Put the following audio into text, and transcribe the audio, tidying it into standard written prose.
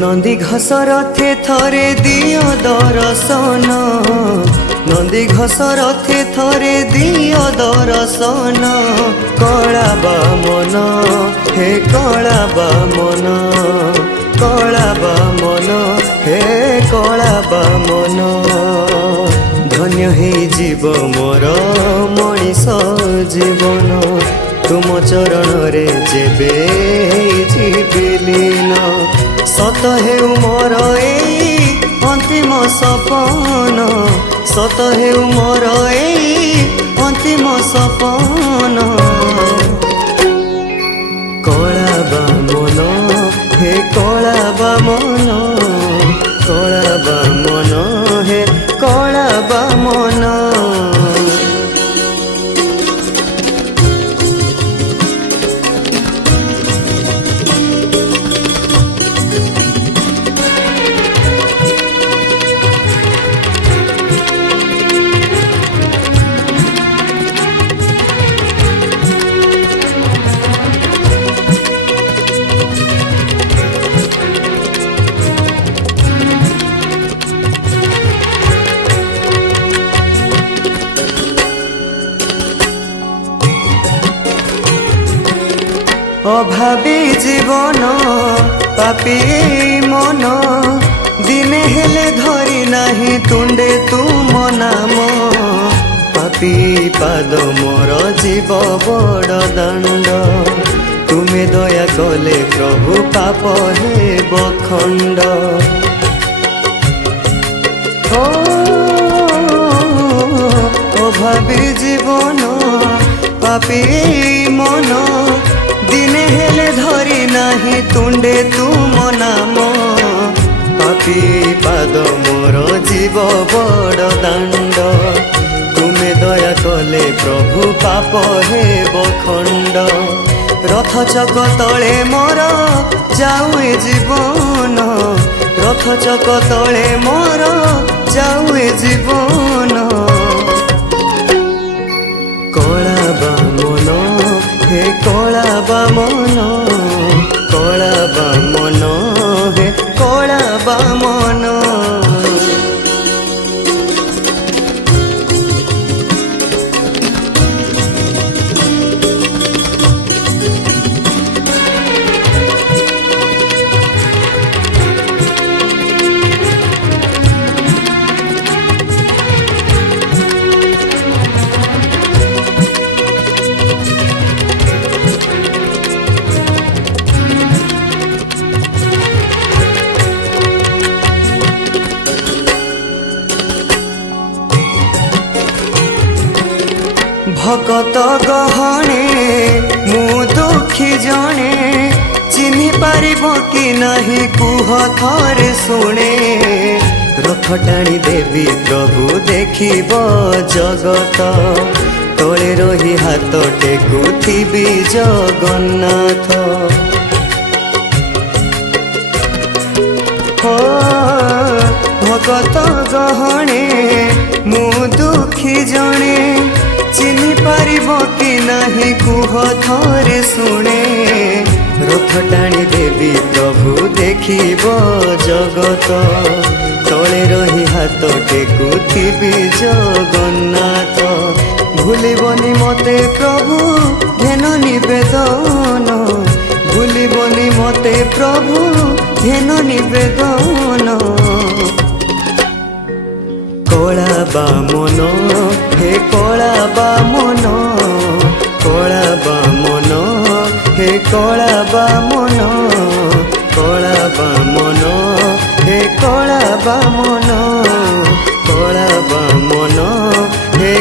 नंदी घस रथे थरे दियो दर्शन नंदी घस रथे थरे दियो दर्शन कला बामन हे कला बामन कला बामन हे कला बामन धन्य हे जीव मोर मनीष जीवन तुम चरण रे जेबे विलीन सत हे मोर ए अंतिम सपन सत हे मोर ए अंतिम सपन कला बामन हे कला बामन कला बामन हे कला बामन अभावी जीवन पापी मन दिने हेले धरी नाही तुंडे तुम नाम पापी पाद मोर जीव बड़ दंड तुमे दया कले प्रभु पाप हे बखंड अभावी जीवन पापी मन दिने हेले धरी नाही तुंडे तुम नाम पापी पाद मोर जीव बड़ दांड तुमे दया कले प्रभु पाप हे बखंड रथ चक तले मोर जाऊए जीवन रथ चक तले मोर जाऊए जीवन कला बामन हे कला बामन कला बामन हे कला बामन भगत गहणे मु दुखी जणे चिन्हि पारिबो कि नाही कुह थरे सुने रथ टाणी देवी प्रभु देखिब जगत तले रही हाथ टेकुथिबी जगन्नाथ भगत गहणे मु दुखी जणे चिन्हि पारिबो कि नाही कुह थरे सुने रथ टाणी देवी प्रभु देखिब जगत तले रही हाथ टेकुथिबी जगन्नाथ भूलिबनी मते प्रभु धेन निवेदन भूलिबनी मते प्रभु धेन निवेदन कला बामन हे कला बामन कला बामन हे कला बामन कला बामन हे कला बामन कला बामन हे